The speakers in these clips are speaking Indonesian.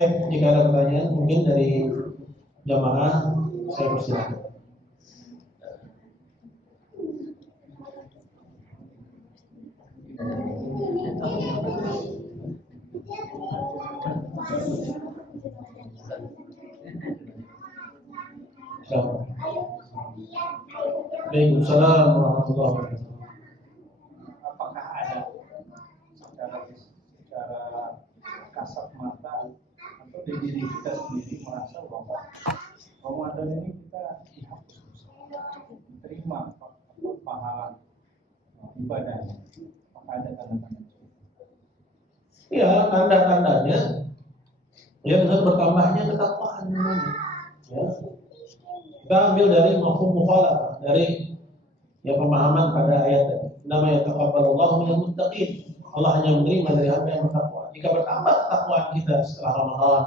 Jika ada pertanyaan mungkin dari jamaah, saya persilakan. Waalaikumsalam warahmatullahi wabarakatuh. Apakah ada secara kasat mata atau di diri kita sendiri merasa bahwa Ramadan ini kita diterima pahala ibadahnya? Apakah ada tanda-tanda? Ya, tanda-tandanya ya dengan bertambahnya ketakwaan. Ya. Kita ambil dari mafhum mukhalafah, dari ya pemahaman pada ayat tadi. Nama yataqabbalullahu minal muttaqin. Allah hanya menerima dari hamba yang bertakwa. Jika bertambah ketakwaan kita setelah Ramadan,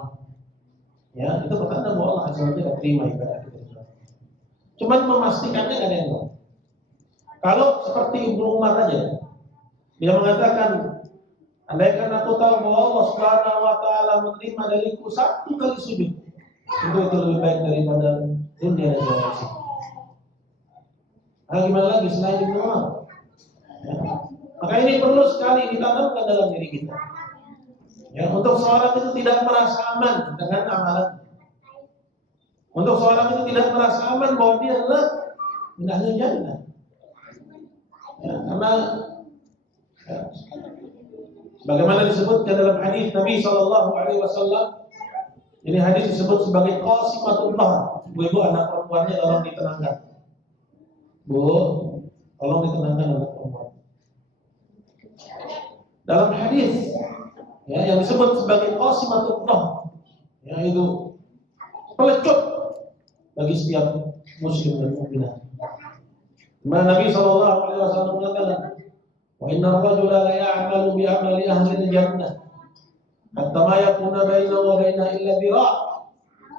ya itu bertanda bahwa Allah azza wa jalla terima ibadah kita. Cuman memastikannya ada yang tahu. Kalau seperti Ibnu Umar aja, dia mengatakan, andaikan aku tahu bahwa Allah Subhanahu wa taala menerima dariku satu kali sujud, itu lebih baik daripada dunia dan akhirat. Nah, gimana lagi selain Ibnu Umar? Ya. Maka ini perlu sekali ditanamkan dalam diri kita. Ya, untuk seorang itu tidak merasa aman dengan amalan. Untuk seorang itu tidak merasa aman bahwa dia adalah min ahlil jannah. Ya, karena ya, bagaimana disebutkan dalam hadis Nabi SAW, ini hadis disebut sebagai qasimatullah. Ibu anak perempuannya tolong ditenangkan. Bu, tolong ditenangkan anak perempuan. Dalam hadis ya, yang disebut sebagai qasimatullah, yaitu pelecut bagi setiap muslim dan mukminah. Mana Nabi SAW mengatakan, wa inna ar-rajula la ya'malu bi 'amali ahli al-jannah hatta ma yakuna bainahu wa bainaha illa dhira'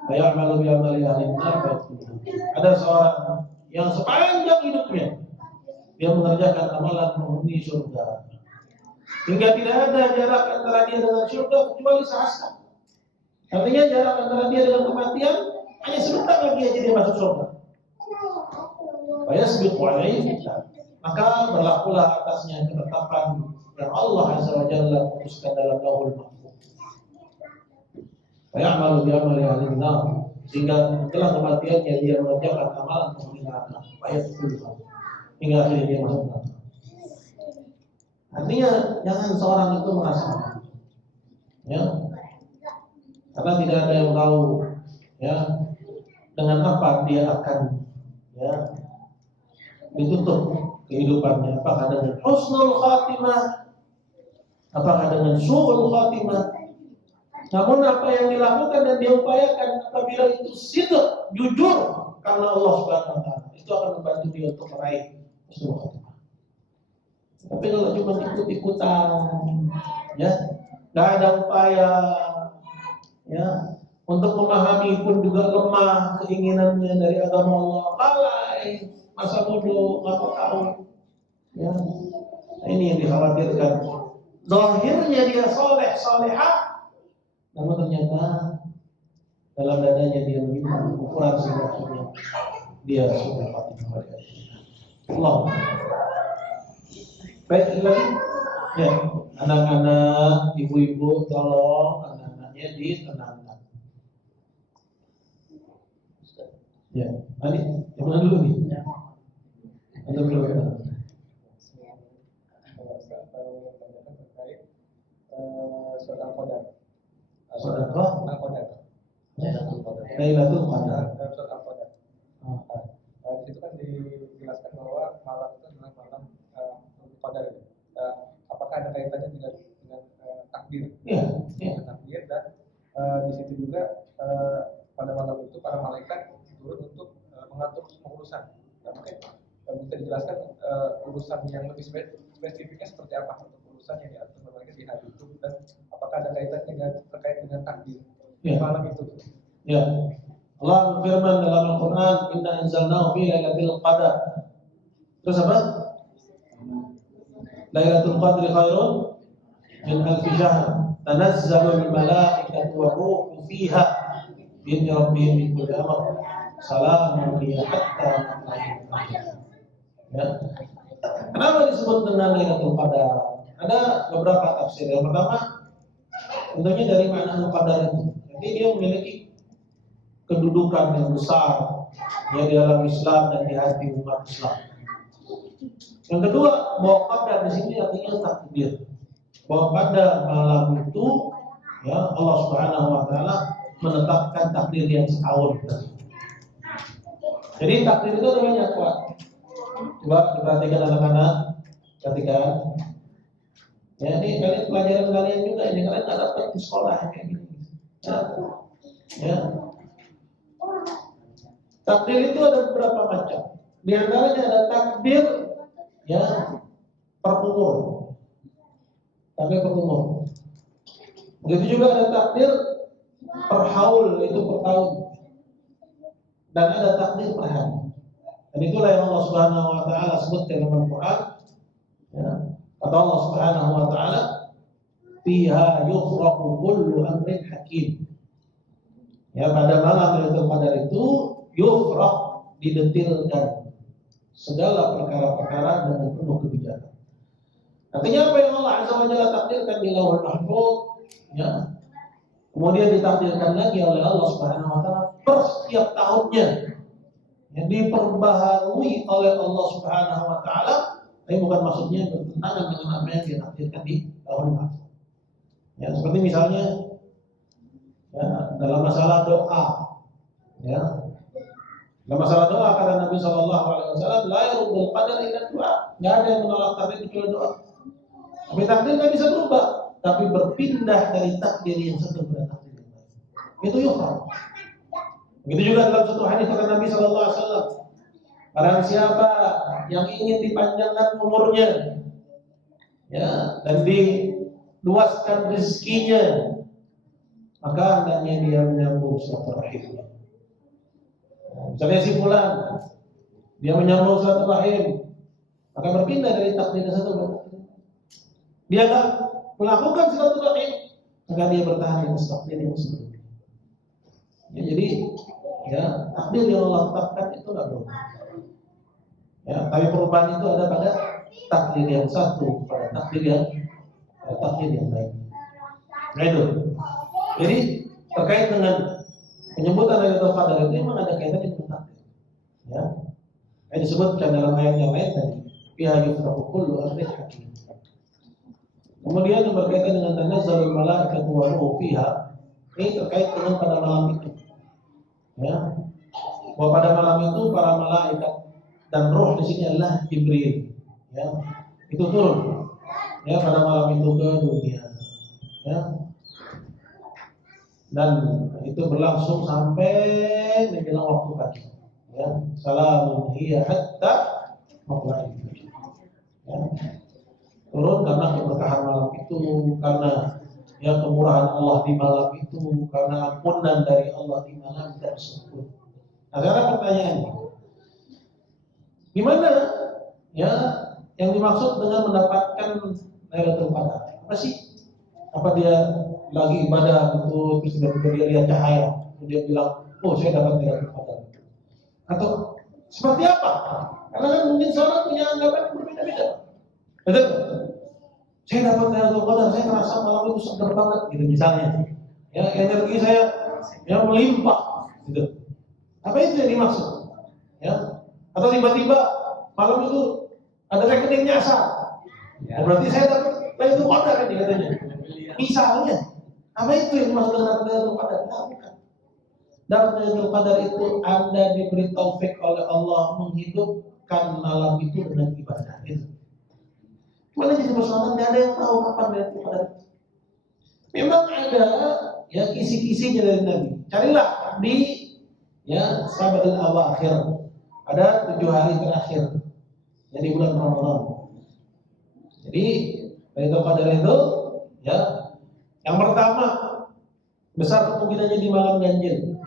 fa ya'malu bi 'amali ahli an-nar. Ada seorang yang sepanjang hidupnya dia mengerjakan amalan penghuni surga, hingga tidak ada jarak antara dia dengan surga kecuali sehasta. Artinya jarak antara dia dengan kematian hanya sebentar lagi aja dia masuk surga. Fayasbiqu alaihi, maka berlakulah atasnya ketetapan yang Allah azza wa jalla putuskan dalam Lauhul Mahfuz. Fayamalu bi amali ahli an-nar, sehingga setelah kematiannya dia mengerjakan amalan penghuni neraka, hingga akhirnya dia masuk neraka. Artinya jangan seorang itu merasa aman, ya, karena tidak ada yang tahu, ya, dengan apa dia akan, ya, ditutup kehidupannya. Apakah dengan husnul khatimah, apakah dengan su'ul khatimah. Namun apa yang dilakukan dan diupayakan apabila itu sidq, jujur karena Allah Subhanahu wa taala, itu akan membantu dia untuk meraih husnul khatimah. Tapi kalau cuma ikut-ikutan, ya, nggak ada upaya, ya, untuk memahami pun juga lemah keinginannya dari agama Allah, lalai, masa bodoh, nggak mau tahu, ya. Nah, ini yang dikhawatirkan. Zahirnya dia soleh, solehah, namun ternyata dalam dadanya dia menyimpan ukuran sebenarnya dia sudah mati kepada Allah. Baik lagi, ya, anak-anak, ibu-ibu, tolong anak-anaknya ditenangkan. Ya, tadi yang mana dulu nih? Anda dulu ya. Terkait surat Al-Qadar. Surat apa? Al-Qadar. Lailatul Qadar. Surat Al-Qadar. Di situ kan dijelaskan bahwa malam itu adalah malam Qadar. Apakah ada kaitannya dengan takdir? Iya. Dengan takdir, dan di situ juga pada malam itu para malaikat turun untuk mengatur urusan. Mungkin bisa dijelaskan urusan yang lebih spesifiknya seperti apa untuk urusan yang diatur malaikat di hari itu, dan apakah ada kaitannya terkait dengan takdir malam itu? Ya. Allah berfirman dalam Al-Quran, Inna anzalnahu fi lailatul qadar. Terus apa? Lailatul qadri khairun min alfi syahr. tanazzalul malaikatu wa ruhu fiha bi rabbihim min kulli amr salamun hiya hatta matla'il fajr. Ya. Kenapa disebut dengan Lailatul Qadar? Ada beberapa tafsir. Yang pertama, tentunya dari makna Qadar itu. Jadi dia memiliki kedudukan yang besar ya di dalam Islam dan di hati umat Islam. Yang kedua, bahwa qadar di sini artinya takdir. Bahwa pada malam itu ya Allah Subhanahu wa taala menetapkan takdir yang setahun. Jadi takdir itu ada banyak, Pak. Coba diperhatikan anak-anak ketika ya ini kalian pelajaran kalian juga ini kalian nggak dapat di sekolah kayak gini. Ya. Takdir itu ada beberapa macam. Di antaranya ada takdir ya per umur. Takdir per umur. Begitu juga ada takdir per haul, itu per tahun. Dan ada takdir per hari. Dan itulah yang Allah Subhanahu wa taala sebutkan dalam Al-Qur'an. Ya. Kata Allah Subhanahu wa taala, "Fiha yufraqu kullu amrin hakim." Ya, pada malam Lailatul Qadar itu yufraq, didetilkan segala perkara-perkara dengan penuh kebijakan. Artinya apa yang Allah Azza wa Jalla takdirkan di Lauhul Mahfuz, ya, kemudian ditakdirkan lagi oleh Allah Subhanahu wa taala per setiap tahunnya, yang diperbaharui oleh Allah Subhanahu wa taala, tapi bukan maksudnya bertentangan dengan apa yang ditakdirkan di Lauhul Mahfuz. Ya, seperti misalnya ya, dalam masalah doa, ya. Dalam masalah doa kata Nabi Shallallahu Alaihi Wasallam, la yaruddul qadar illa doa. Nggak ada yang menolak takdir kecuali doa. Tapi takdir nggak bisa berubah, tapi berpindah dari takdir yang satu kepada takdir yang lain. Itu yufraq. Begitu juga dalam satu hadis kata Nabi Shallallahu Alaihi Wasallam, barang siapa yang ingin dipanjangkan umurnya, ya, dan diluaskan rezekinya, maka hendaknya dia menyambung silaturahimnya. Misalnya si fulan dia menyambung silaturahim, maka berpindah dari takdir satu ke takdir. Dia enggak melakukan silaturahim, maka dia bertahan di atas takdir yang sebelumnya. Ya, jadi ya takdir yang Allah tetapkan itu enggak berubah. Ya, tapi perubahan itu ada pada takdir yang satu, pada takdir yang lain. Nah itu. Jadi terkait dengan penyebutan Lailatul Qadar itu memang ada kaitannya dengan takdir. Ya. Yang disebutkan dalam ayat yang lain tadi, fiha yufraqu kullu amrin hakim. Kemudian yang berkaitan dengan tanazzalul malaikatu wa ruhu fiha, ini terkait dengan pada malam itu. Ya. Bahwa pada malam itu para malaikat dan roh di sini adalah Jibril. Ya. Itu turun. Ya, pada malam itu ke dunia. Ya. Dan itu berlangsung sampai menjelang waktu pagi. Ya, salamun hiya hatta matla'il fajr. Ya. Turun karena keberkahan malam itu, karena ya kemurahan Allah di malam itu, karena ampunan dari Allah di malam tersebut. Nah, sekarang pertanyaannya, gimana ya yang dimaksud dengan mendapatkan Lailatul Qadar? Apa sih? Apa dia lagi ibadah itu terus tiba-tiba dia lihat cahaya, dia bilang, oh saya dapat Lailatul Qadar? Atau seperti apa? Karena kan mungkin seorang punya anggapan berbeda-beda. Betul? Saya dapat Lailatul Qadar, saya merasa malam itu seger banget, gitu misalnya. Ya, energi saya yang melimpah, gitu. Apa itu yang dimaksud? Ya? Atau tiba-tiba malam itu ada rekening nyasar. Ya, berarti saya dapat Lailatul Qadar kan katanya. Misalnya, apa itu yang dimaksud dengan Lailatul Qadar? Nah, bukan. Dapat Lailatul Qadar itu Anda diberi taufik oleh Allah menghidupkan malam itu dengan ibadah. Gitu. Malah jadi persoalan, tidak ada yang tahu kapan Lailatul Qadar itu. Memang ada ya kisi-kisinya dari Nabi. Carilah di ya Sab'ul Awakhir. Ada 7 hari terakhir yang di bulan Ramadan. Jadi Lailatul Qadar itu ya yang pertama besar kemungkinannya di malam ganjil.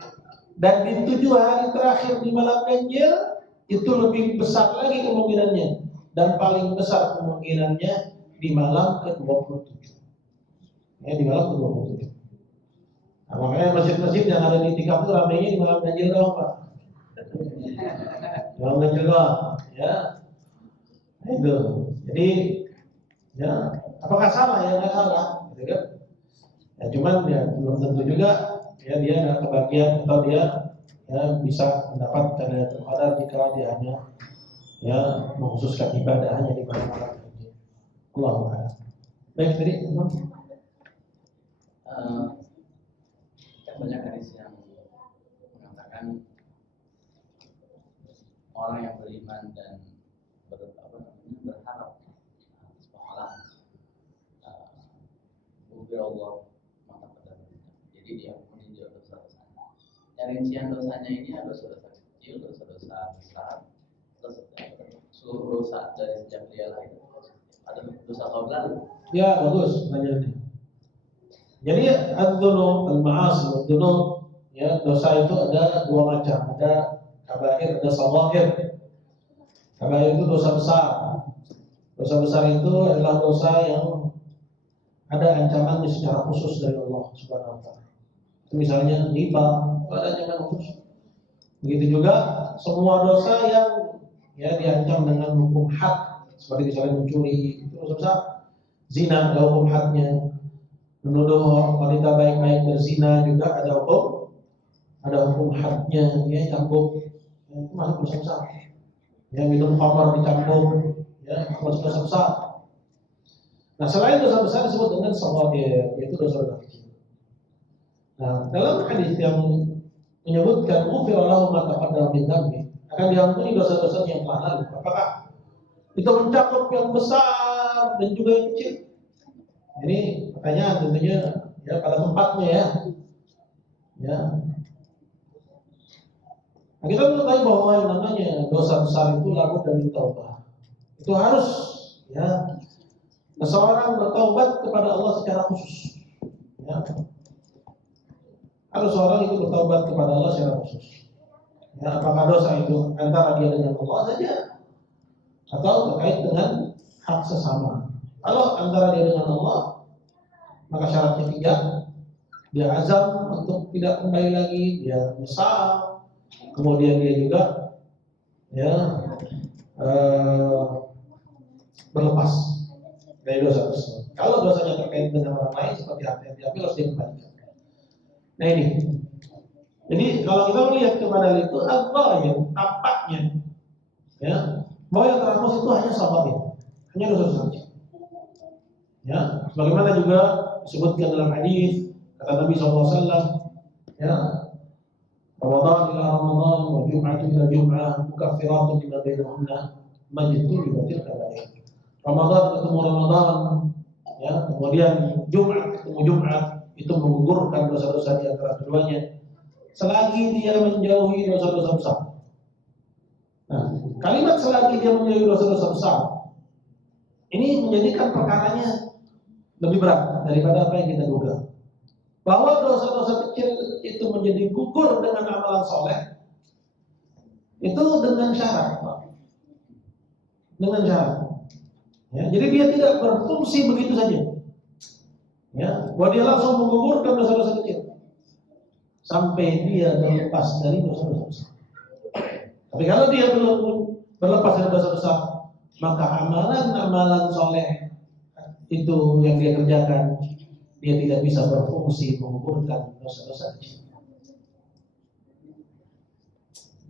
Dan di 7 hari terakhir di malam ganjil itu lebih besar lagi kemungkinannya. Dan paling besar kemungkinannya di malam ke-27. Ya di malam ke-27. Nah, makanya masjid-masjid yang ada di itikaf itu ramainya di malam ganjil doang, Pak. Malam ganjil doang, ya. Nah, itu. Jadi ya apakah salah? Ya nggak salah, gitu kan? Ya cuman ya belum tentu juga ya dia ada kebagian atau dia ya bisa mendapat Lailatul Qadar jika dia hanya ya mengkhususkan ibadah hanya di malam-malam ganjil. Allahu a'lam. Baik, tadi kan banyak hadis yang mengatakan orang yang beriman dan berharap atas pahala bagi Allah maka pada jadi dia meninjau dosa-dosanya. Yang rincian dosanya ini ada dosa-dosa kecil, dosa-dosa besar, seluruh dosa dari sejak dia lahir. Ada dosa qabla. ya bagus pertanyaannya. Jadi ad-dzunub, al-ma'asi, ad-dzunub ya dosa itu ada dua macam, ada kabair, ada shagha'ir. Kabair itu dosa besar. Dosa besar itu adalah dosa yang ada ancamannya secara khusus dari Allah Subhanahu wa taala. Misalnya riba, ada ancaman khusus. Begitu juga semua dosa yang ya diancam dengan hukum had, seperti misalnya mencuri, itu dosa besar. Zina ada hukum hadnya. Menuduh wanita baik-baik berzina juga ada hukum hadnya, ya cambuk, ya, itu masuk dosa besar. Ya minum khamar dicambuk, ya masuk dosa besar. Nah selain dosa besar disebut dengan shagha'ir, yaitu dosa kecil. Nah dalam hadis yang menyebutkan ghufira lahu ma taqaddama min dhanbi, akan diampuni dosa-dosa yang telah lalu. Apakah itu mencakup yang besar dan juga yang kecil? Ini pertanyaan tentunya ya pada tempatnya ya. Ya. Nah, kita mengetahui bahwa yang namanya dosa besar itu labud dari taubah. Itu harus ya seseorang bertaubat kepada Allah secara khusus. Ya. Harus seorang itu bertaubat kepada Allah secara khusus. Ya, apakah dosa itu antara dia dengan Allah saja atau terkait dengan hak sesama? Kalau antara dia dengan Allah, maka syaratnya 3, dia azam untuk tidak kembali lagi, dia menyesal, kemudian dia juga ya berlepas dari dosa tersebut. Kalau dosanya terkait dengan orang lain seperti hak yang diambil harus dikembalikan. Nah ini, jadi kalau kita melihat kepada itu al-zahir, tampaknya ya bahwa yang terhapus itu hanya shagha'ir, hanya dosa saja. Ya, sebagaimana juga disebutkan dalam hadis kata Nabi SAW, ya, Ramadan ila Ramadan, wa Jum'atu ila Jum'ah, mukaffiratun lima bainahunna, majtunibatil kabair. Ramadan ketemu Ramadan, ya, kemudian Jumat ketemu Jumat, itu menggugurkan dosa-dosa di antara keduanya, selagi dia menjauhi dosa-dosa besar. Nah, kalimat selagi dia menjauhi dosa-dosa besar ini menjadikan perkaranya lebih berat daripada apa yang kita duga. Bahwa dosa-dosa kecil itu menjadi gugur dengan amalan soleh, itu dengan syarat, Pak. Dengan syarat. Ya, jadi dia tidak berfungsi begitu saja. Ya, bahwa dia langsung menggugurkan dosa-dosa kecil sampai dia terlepas dari dosa-dosa besar. Tapi kalau dia belum berlepas dari dosa besar, maka amalan-amalan soleh itu yang dia kerjakan, dia tidak bisa berfungsi menggugurkan dosa-dosa kecil.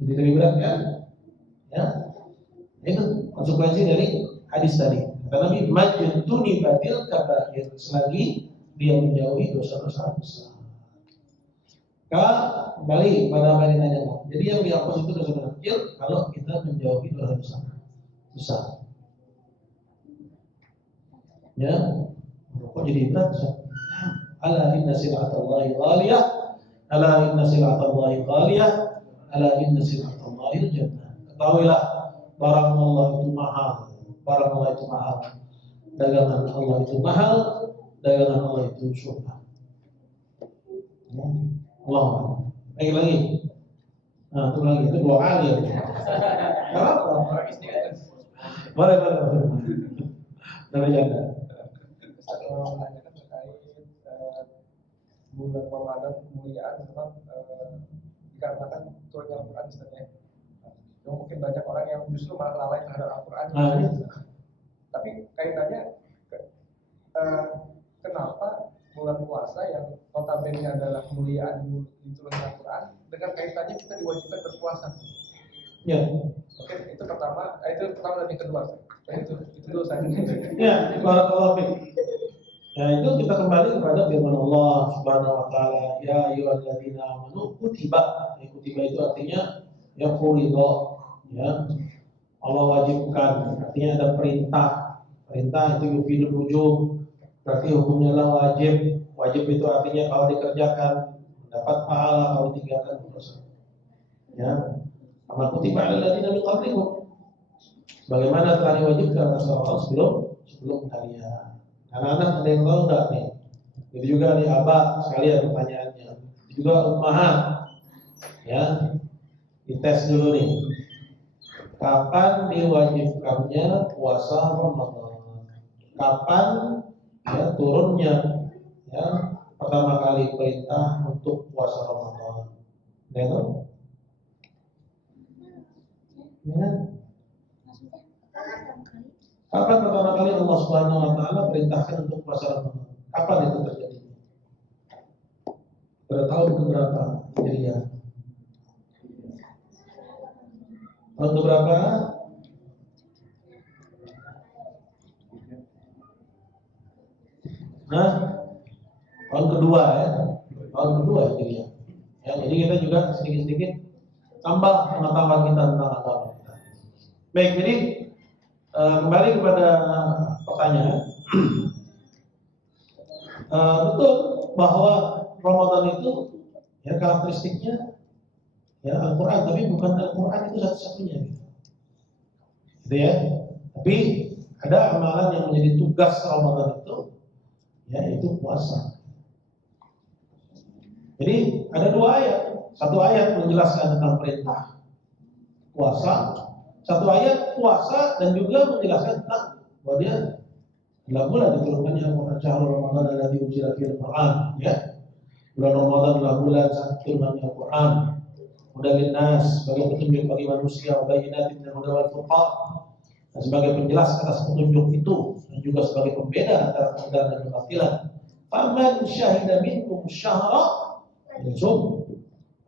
Jadi lebih berat kan? Ya, itu konsekuensi dari hadis tadi. Kata Nabi, majtuni batil kabair, selagi dia menjauhi dosa-dosa besar. Kembali pada apa yang ditanyakan. Jadi yang dihapus itu dosa-dosa kecil kalau kita menjauhi dosa besar. Ya, kok jadi berat? Ala inna sil'atallahi ghaliyah, ala inna sil'atallahi ghaliyah, ala inna sil'atallahi jannah. Ketahuilah barang Allah itu mahal, barang Allah itu mahal, dagangan Allah itu mahal, dagangan Allah itu surga. Ya. Allah. Lagi. Nah, itu lagi, itu 2 kali ya. Enggak apa-apa. Boleh. Tapi jangan. Menanyakan terkait bulan Ramadan kemuliaan memang dikarenakan turunnya Al-Quran misalnya. Mungkin banyak orang yang justru malah lalai terhadap Al-Quran. Tapi kaitannya kenapa bulan puasa yang notabene adalah kemuliaan diturunkan Al-Quran dengan kaitannya kita diwajibkan berpuasa? Ya. Oke, itu pertama dan yang kedua. Itu dulu saya. Ya, barakallahu fiik. Ya, itu kita kembali kepada firman Allah Subhanahu wa taala, ya ayyuhalladzina amanu kutiba. Kutiba itu artinya ya furidha, ya. Allah wajibkan, artinya ada perintah. Perintah itu yufidul wujub. Berarti hukumnya lah wajib. Wajib itu artinya kalau dikerjakan dapat pahala, kalau ditinggalkan dosa. Ya. Kama kutiba 'alal ladzina min qablikum. Bagaimana telah diwajibkan atas orang sebelum kalian. Anak-anak ada yang tahu enggak nih? Itu juga nih abah sekalian pertanyaannya. Itu juga ummahat. Ya. Dites dulu nih. Kapan diwajibkannya puasa Ramadan? Kapan ya turunnya ya pertama kali perintah untuk puasa Ramadan? Ya, ya. Kapan pertama kali Allah Subhanahu wa taala perintahkan untuk puasa Ramadan? Kapan itu terjadi? Pada tahun keberapa Hijriah? Tahun keberapa? Nah, tahun kedua ya. Tahun kedua Hijriah. Ya, jadi kita juga sedikit-sedikit tambah pengetahuan kita tentang agama kita. Baik, jadi kembali kepada pertanyaan. Betul bahwa Ramadan itu ya karakteristiknya ya Al-Quran, tapi bukan Al-Quran itu satu-satunya gitu ya. Tapi ada amalan yang menjadi tugas Ramadan itu yaitu puasa. Jadi ada dua ayat. Satu ayat menjelaskan tentang perintah puasa, satu ayat puasa dan juga menjelaskan tentang bahwa dia adalah bulan diturunkannya Al-Quran. Syahrul Ramadan alladzi unzila fihi Al-Quran, ya. Bulan Ramadan adalah bulan saat turunnya Al-Quran. Hudan linnas, sebagai petunjuk bagi manusia, bayyinatin minal huda wal furqan, dan sebagai penjelas atas petunjuk itu dan juga sebagai pembeda antara kebenaran dan kebatilan. Faman syahida minkum syahra yasum.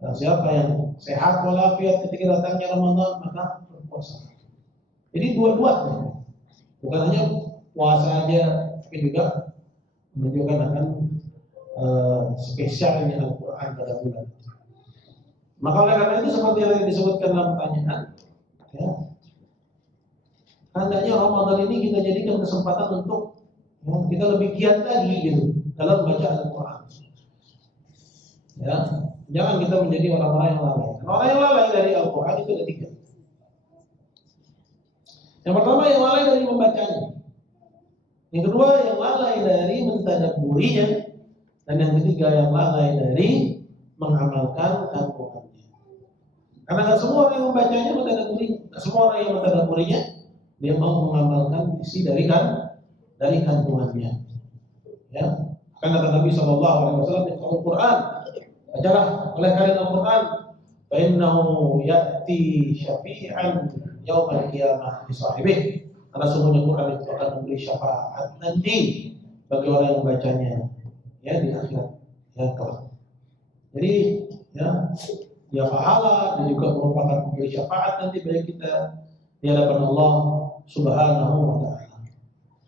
Nah, siapa yang sehat walafiat ketika datangnya Ramadan maka berpuasa. Jadi dua-duanya, bukan hanya puasa aja, tapi juga menunjukkan akan spesialnya Al-Quran pada bulan. Maka oleh karena itu seperti yang disebutkan dalam pertanyaan, ya, hendaknya Ramadan ini kita jadikan kesempatan untuk ya, kita lebih giat lagi gitu dalam baca Al-Quran. Ya, jangan kita menjadi orang-orang yang lalai. Orang yang lalai dari Al-Quran itu ada tiga. Yang pertama yang lalai dari membacanya. Yang kedua yang lalai dari mentadabburinya. Dan yang ketiga yang lalai dari mengamalkan kandungannya. Karena nggak semua orang yang membacanya mentadabburinya. Nggak semua orang yang mentadabburinya dia mau mengamalkan isi dari kandungannya. Ya, karena kata Nabi Shallallahu Alaihi Wasallam di Al-Quran, bacalah oleh kalian Al-Quran, fa innahu ya'ti syafi'an yaumal qiyamah li sahibih. Karena sungguhnya Quran itu akan memberi syafaat nanti bagi orang yang membacanya ya di akhirat ya kelak. Jadi ya pahala dan juga merupakan memberi syafaat nanti bagi kita di hadapan Allah Subhanahu wa taala.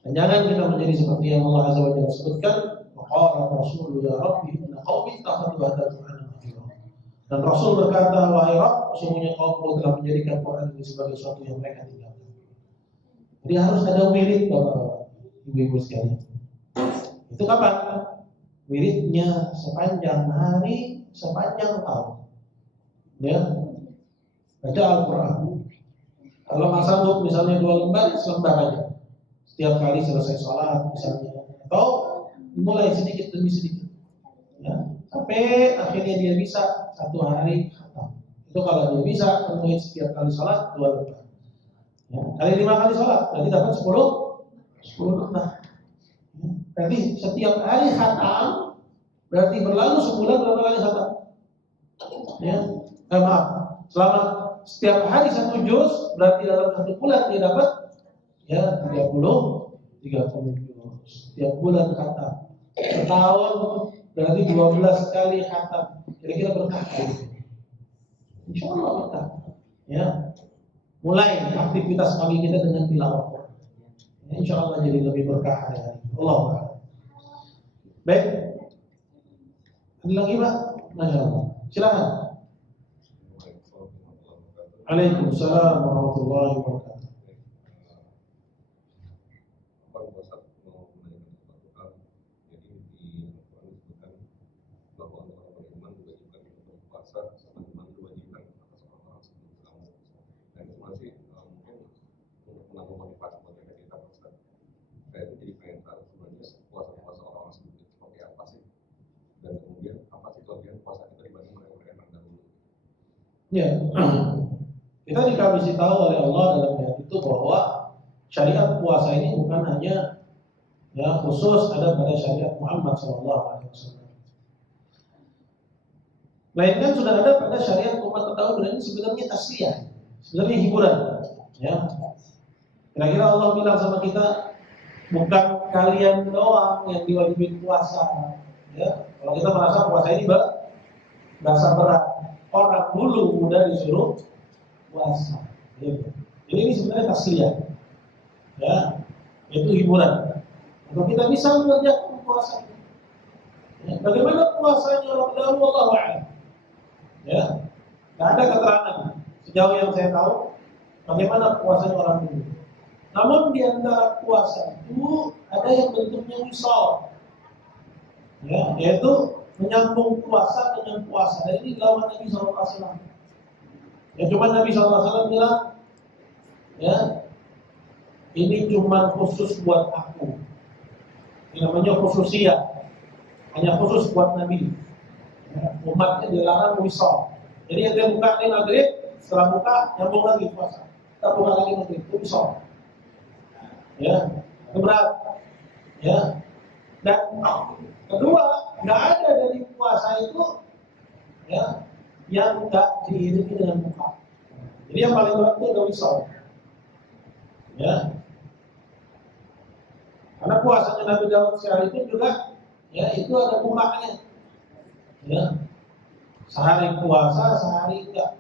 Dan jangan kita menjadi seperti yang Allah Azza wa Jalla sebutkan, qala Rasul ya Rabbi inna qaumi ittakhadhu hadzal Qur'ana mahjura. Dan Rasul berkata, wahai Rabb, sesungguhnya kaumku telah menjadikan Quran ini sebagai sesuatu yang mereka tinggalkan. Jadi harus ada wirid Bapak Ibu sekalian. Itu kapan? Wiridnya sepanjang hari, sepanjang tahun. Ya, baca Al-Quran. Kalau nggak sanggup misalnya 2 lembar, selembar aja. Setiap kali selesai sholat misalnya, atau mulai sedikit demi sedikit. Ya, sampai akhirnya dia bisa 1 hari khatam. Itu kalau dia bisa memenuhi setiap kali sholat 2 lembar. Ya, kali 5 kali sholat, berarti dapat 10 lembar. Ya, berarti setiap hari khatam Berarti berlalu sebulan berapa kali khatam? Ya, maaf. Selama setiap hari 1 juz, berarti dalam 1 bulan dia dapat ya 30 juz. Setiap bulan khatam. Setahun berarti 12 kali khatam. Kira-kira berkah gitu. Insyaallah berkah. Ya. Mulai aktivitas pagi kita dengan tilawah. Ya, insyaallah jadi lebih berkah hari-hari. Allahu a'lam. Baik. Ada lagi, Pak? Masya Allah. Silakan. Waalaikumsalam warahmatullahi wabarakatuh. Pak Ustaz mau menanyakan satu hal. Jadi di Al-Quran disebutkan bahwa orang-orang beriman diwajibkan untuk puasa sebagaimana diwajibkan atas orang-orang sebelum kamu. Dan itu masih mungkin untuk menambah motivasi buat kita Ustaz. Saya itu jadi pengen tahu sebenarnya puasa-puasa orang-orang sebelum itu seperti apa sih? Dan kemudian apa sih kelebihan puasa kita dibanding mereka yang dahulu? Ya, kita dikasih tahu oleh Allah dalam ayat itu bahwa syariat puasa ini bukan hanya ya khusus ada pada syariat Muhammad SAW. Melainkan sudah ada pada syariat umat terdahulu dan ini sebenarnya tasliyah, sebenarnya hiburan. Ya, kira-kira Allah bilang sama kita bukan kalian doang yang diwajibin puasa. Ya, kalau kita merasa puasa ini berasa berat, orang dulu udah disuruh puasa. Jadi ini sebenarnya tasliyah. Ya, itu hiburan. Untuk kita bisa mengerjakan puasa. Ya, bagaimana puasanya orang dahulu Allah a'lam. Ya, tidak ada keterangan sejauh yang saya tahu bagaimana puasanya orang dulu. Namun di antara puasa itu ada yang bentuknya wisal. Ya, yaitu menyambung puasa dengan puasa. Dan ini dilakukan Nabi SAW. Ya, cuma Nabi SAW bilang, ya, ini cuma khusus buat aku. Ini namanya khususiyah, hanya khusus buat Nabi. Ya, umatnya dilarang wisal. Jadi yang dia buka ini maghrib, setelah buka nyambung lagi puasa. Kita buka lagi maghrib, itu wisal. Ya, itu berat. Ya, dan kedua, nggak ada dari puasa itu ya yang nggak diiringi dengan buka. Jadi yang paling berat itu adalah wisal. Ya, karena puasanya Nabi Daud sehari itu juga ya itu ada bukanya. Ya, sehari puasa, sehari enggak.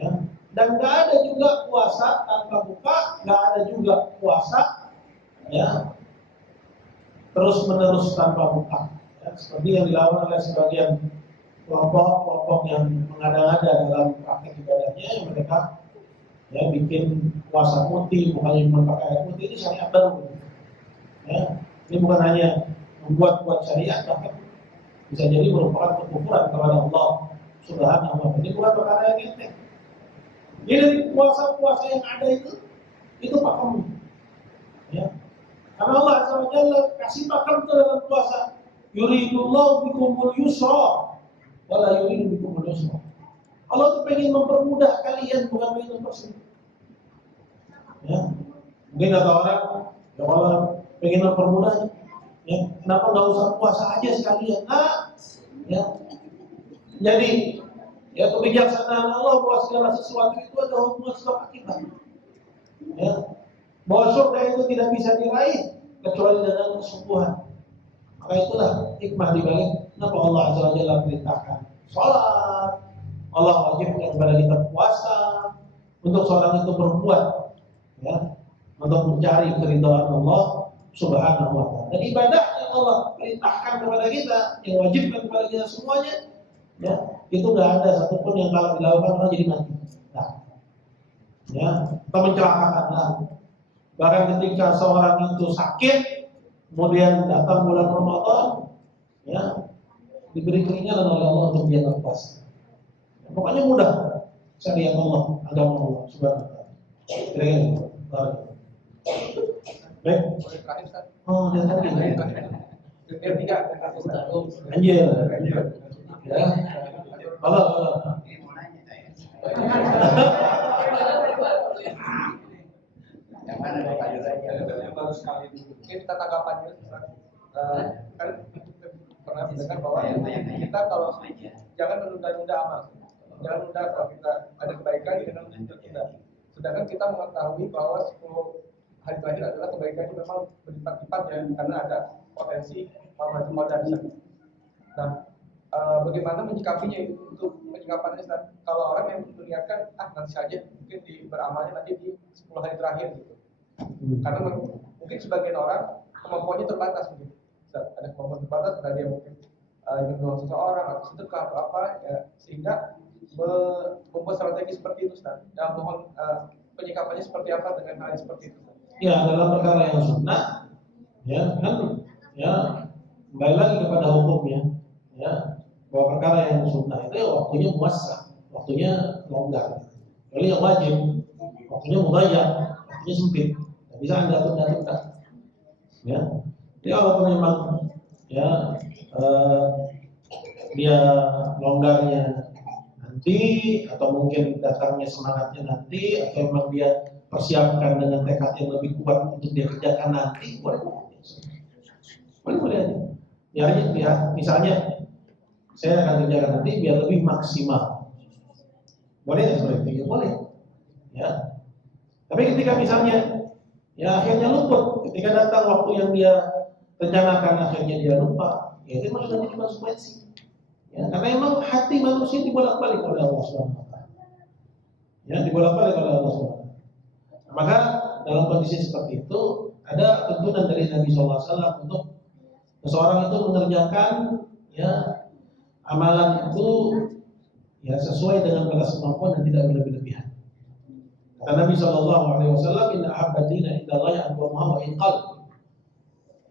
Ya. Dan nggak ada juga puasa tanpa buka, nggak ada juga puasa ya terus menerus tanpa buka. Ya, seperti yang dilakukan oleh sebagian kelompok yang mengada-ngada dalam praktek ibadahnya, yang mereka ya bikin puasa putih, bukannya memakai air putih, ini syariat baru. Ya, ini bukan hanya membuat syariat, bahkan bisa jadi merupakan kekufuran kepada Allah Subhanahu wa taala. Ini bukan perkara yang enteng. Jadi dari puasa-puasa yang ada itu pakem. Ya. Karena Allah Azza wa Jalla kasih pakem itu dalam puasa. Yuridullahu bikumul yusra wa la yuridu bikumul usra. Allah tuh pengen mempermudah kalian, bukan pengen mempersulit. Ya. Mungkin kata orang, ya Allah pengen mempermudah, ya kenapa nggak usah puasa aja sekalian? Ya. Jadi ya kebijaksanaan Allah bahwa segala sesuatu itu ada hubungan sebab akibat. Ya. Bahwa surga itu tidak bisa diraih kecuali dengan kesungguhan. Maka itulah hikmah dibalik kenapa Allah Azza wa Jalla perintahkan salat. Allah wajibkan kepada kita puasa untuk seorang itu berbuat, ya, untuk mencari keridhaan Allah Subhanahu wa taala. Dan ibadah yang Allah perintahkan kepada kita, yang wajibkan kepada kita semuanya, ya, itu nggak ada satupun yang kalau dilakukan orang jadi mati. Nah, ya, atau mencelakakan lah. Bahkan ketika seorang itu sakit, kemudian datang bulan Ramadan, ya, diberi keringanan oleh Allah untuk dia berpuasa. Pokoknya mudah syariat Allah, agama Allah Subhanahu wa taala. Kira-kira. Baik. Terakhir Ustaz. Oh, dan tadi. Yang tiga, Anjir. Ya. Halo. Yang mana baru sekali. Ini minta tanggapannya Ustaz. Kan pernah dengan bahwa kita kalau jangan menunda-nunda amal, jangan menunda kalau kita ada kebaikan jangan menunda. Sedangkan kita mengetahui bahwa 10 hari terakhir adalah kebaikannya memang berlipat-lipat ya, karena ada potensi amal dari sana. Nah, bagaimana menyikapinya untuk menyikapannya Ustaz? Kalau orang yang meniatkan nanti saja mungkin beramalnya nanti di 10 hari terakhir gitu. Karena mungkin sebagian orang kemampuannya terbatas mungkin. Ustaz, ada kemampuan terbatas tadi yang mungkin ingin menolong seseorang atau sedekah atau apa ya, sehingga membuat strategi seperti itu Ustaz. Dan mohon penyikapannya seperti apa dengan hal yang seperti itu Ustaz? Ya, dalam perkara yang sunnah, ya kan, ya kembali lagi kepada hukumnya, ya bahwa perkara yang sunnah itu ya waktunya muasa, waktunya longgar. Kalau yang wajib, waktunya mudayyak, waktunya sempit, nggak bisa anda atur-atur. Ya, jadi kalau memang ya dia longgarnya nanti, atau mungkin datangnya semangatnya nanti, atau memang dia persiapkan dengan tekad yang lebih kuat untuk dia kerjakan nanti, boleh aja. Ya, misalnya saya akan kerjakan nanti biar lebih maksimal. Boleh nggak seperti itu? Ya, boleh. Ya. Tapi ketika misalnya ya akhirnya luput, ketika datang waktu yang dia rencanakan akhirnya dia lupa, ya itu maksudnya jadi konsekuensi. Ya, karena emang hati manusia dibolak-balik oleh Allah Subhanahu wa taala. Ya, dibolak-balik oleh Allah Subhanahu wa taala. Maka dalam kondisi seperti itu ada tuntunan dari Nabi SAW untuk seseorang itu mengerjakan ya amalan itu ya sesuai dengan batas kemampuan dan tidak berlebihan. Kata Nabi SAW, Inna ahabbatina indallahi adwamuha wa inqal.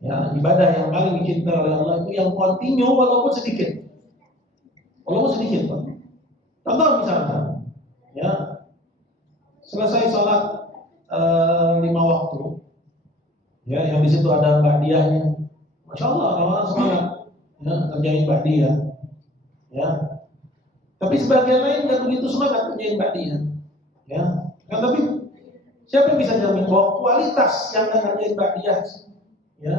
Ya, ibadah yang paling dicintai oleh Allah itu yang kontinu walaupun sedikit. Walaupun sedikit, Pak. Contoh misalnya, ya selesai sholat 5 waktu, ya yang di situ ada ba'diyahnya, masya Allah orang-orang semangat, ya kerjain ba'diyah, ya. Tapi sebagian lain nggak begitu semangat kerjain ba'diyah, ya. Kan tapi siapa yang bisa jamin bahwa kualitas yang ngerjain ba'diyah, ya,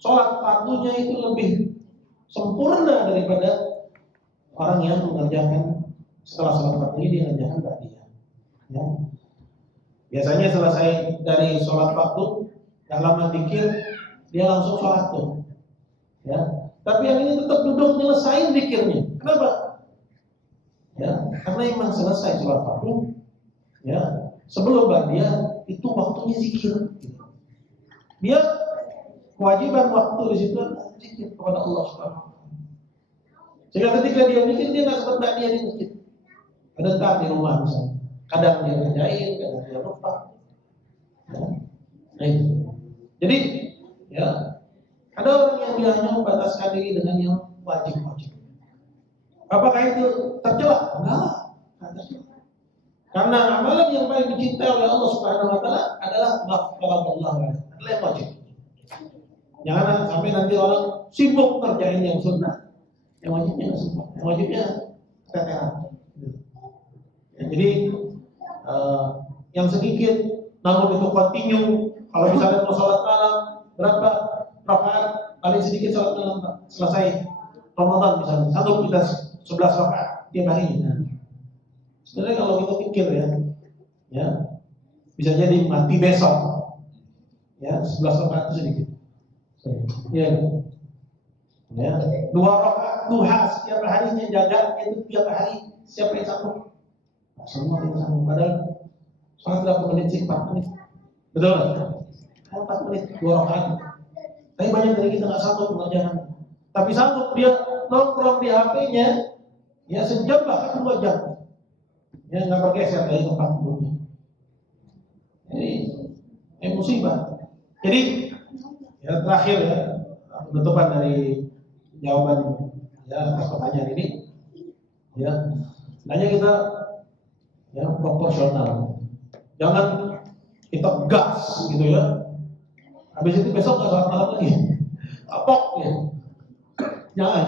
sholat fardunya itu lebih sempurna daripada orang yang mengerjakan setelah sholat fardunya dia mengerjakan ba'diyah, ya. Biasanya selesai dari sholat fardu, gak lama dikir dia langsung sholat tuh, ya. Tapi yang ini tetap duduk nyelesain dikirnya. Kenapa? Ya, karena emang selesai sholat fardu, ya. Sebelum ba'diyah itu waktunya zikir. Dia kewajiban waktu di situ adalah zikir kepada Allah Subhanahu wa taala. Sehingga ketika dia mikir dia nggak sempat ba'diyah di masjid. Ada tak di rumah misalnya. Kadang dia kerjain, kadang dia lupa. Ya. Nah itu. Jadi, ya ada orang yang dia hanya membataskan diri dengan yang wajib-wajib. Apakah itu tercela? Enggak. Karena amalan yang paling dicintai oleh Allah Subhanahu wa taala adalah maghfiratullah, adalah yang wajib. Jangan sampai nanti orang sibuk kerjain yang sunnah, yang wajibnya nggak sempat, yang wajibnya keteteran. Ya, jadi yang sedikit, namun itu continue. Kalau misalnya mau sholat malam, berapa rakaat paling sedikit sholat malam Pak? Selesai Ramadan misalnya, satu kita 11 rakaat tiap hari. Nah, sebenarnya kalau kita pikir ya bisa jadi mati besok. Ya, 11 rakaat itu sedikit. Ya, 2 rakaat duha setiap harinya, jaga itu tiap hari. Siapa yang sanggup? Semua yang sanggup. Padahal sholat berapa menit sih? 4 menit. Betul nggak? 4 menit 2 rakaat. Tapi banyak dari kita nggak sanggup mengerjakan. Tapi sanggup dia nongkrong di HP-nya, ya sejam bahkan 2 jam. Ya nggak bergeser dari tempat duduknya. Ini musibah. Jadi ya terakhir ya penutupan dari jawaban ya atas pertanyaan ini, ya hanya kita ya proporsional. Jangan kita gas gitu ya. Habis itu besok nggak sholat malam lagi. Kapok ya. Jangan.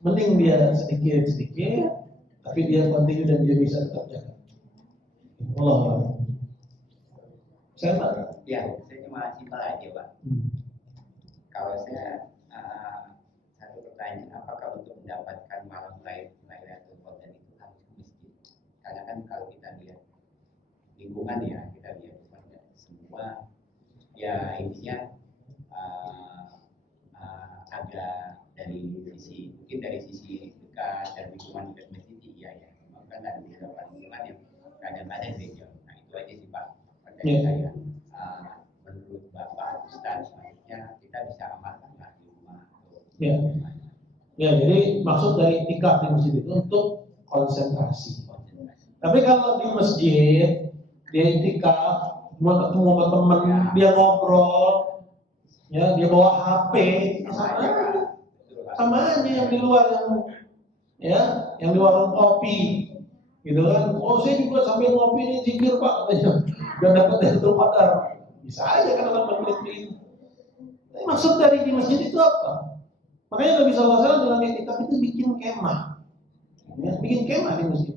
Mending dia sedikit, tapi dia continue dan dia bisa tetap jaga. Allah. Saya Pak. Ya, saya cuma simpel aja Pak. Kalau saya satu pertanyaan. lingkungan ya, kita lihat semua ya intinya agak dari sisi mungkin dari sisi dekat dan lingkungan dekat masjid iya ya, kan ada beberapa lingkungan yang kadang-kadang beda. Nah itu aja sih Pak. Dari saya menurut Bapak Ustaz selanjutnya kita bisa amalkan nggak di rumah atau Ya, jadi maksud dari iktikaf di masjid itu untuk konsentrasi. Tapi kalau di masjid dia iktikaf, mau ketemu sama teman, dia ngobrol, ya dia bawa HP, sama aja yang di luar yang di warung kopi, gitu kan? Oh saya juga sambil ngopi ini zikir Pak, katanya, udah dapat dari Qadar. Bisa aja kan orang meneliti. Tapi maksud dari di masjid itu apa? Makanya Nabi SAW dalam iktikaf itu bikin kemah, ya, bikin kemah di masjid.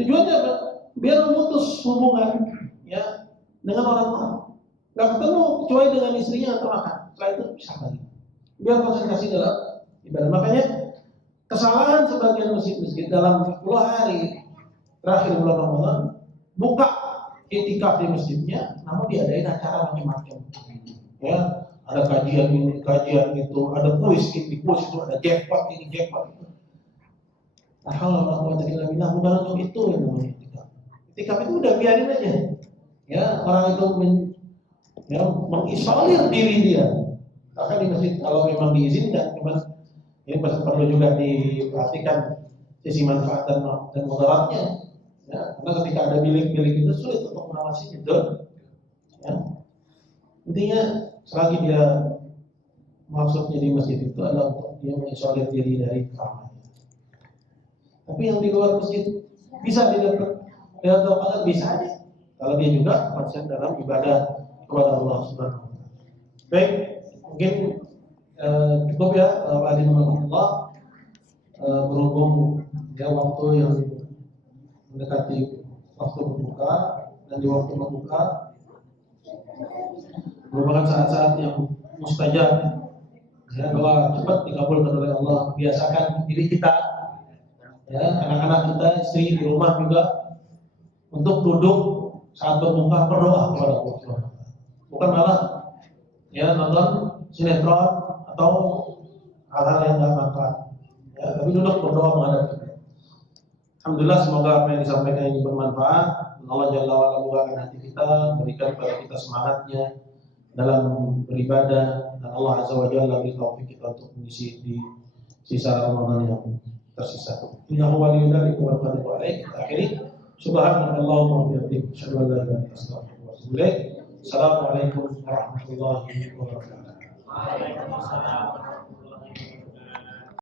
Tujuannya apa? Biar memutus hubungan ya dengan orang lain. Gak ketemu kecuali dengan istrinya atau makan. Setelah itu bisa lagi. Biar konsentrasi dalam ibadah. Makanya kesalahan sebagian masjid-masjid dalam 10 hari terakhir bulan Ramadan buka iktikaf di masjidnya, namun diadain acara macam-macam. Ya. Ada kajian ini, kajian itu, ada kuis ini, kuis itu, ada jackpot ini, jackpot itu. Alhamdulillah, bukan untuk itu yang namanya itikaf. Itikaf itu udah biarin aja. Ya, orang itu mengisolir diri dia. Bahkan di masjid kalau memang diizinkan, cuman ini perlu juga diperhatikan sisi manfaat dan mudaratnya. Ya, karena ketika ada bilik-bilik itu sulit untuk mengawasi gitu. Ya. Intinya selagi dia maksudnya di masjid itu adalah untuk dia mengisolir diri dari keramaian. Tapi yang di luar masjid bisa didapat Qadar bisa aja. Kalau dia juga konsen dalam ibadah kepada Allah Subhanahu wa taala. Baik, mungkin cukup ya Allah berhubung ya waktu yang mendekati waktu berbuka dan di waktu berbuka merupakan saat-saat yang mustajab. Ya, doa cepat dikabulkan oleh Allah. Biasakan diri kita, ya, anak-anak kita, istri di rumah juga untuk duduk saat berbuka berdoa kepada Allah. Bukan malah ya nonton sinetron atau hal-hal yang tidak manfaat. Ya, tapi duduk berdoa menghadap kita. Alhamdulillah semoga apa yang disampaikan ini bermanfaat. Allah Jalla wa'ala bukakan hati kita, berikan kepada kita semangatnya dalam beribadah, dan Allah Azza wa Jalla beri taufik kita untuk mengisi di sisa Ramadan yang tersisa. Innahu waliyyu dzalika wal qadiru alaih. Akhiri subhanakallahumma wa bihamdika asyhadu an la ilaha illa anta astaghfiruka wa atubu ilaik. Assalamualaikum warahmatullahi wabarakatuh.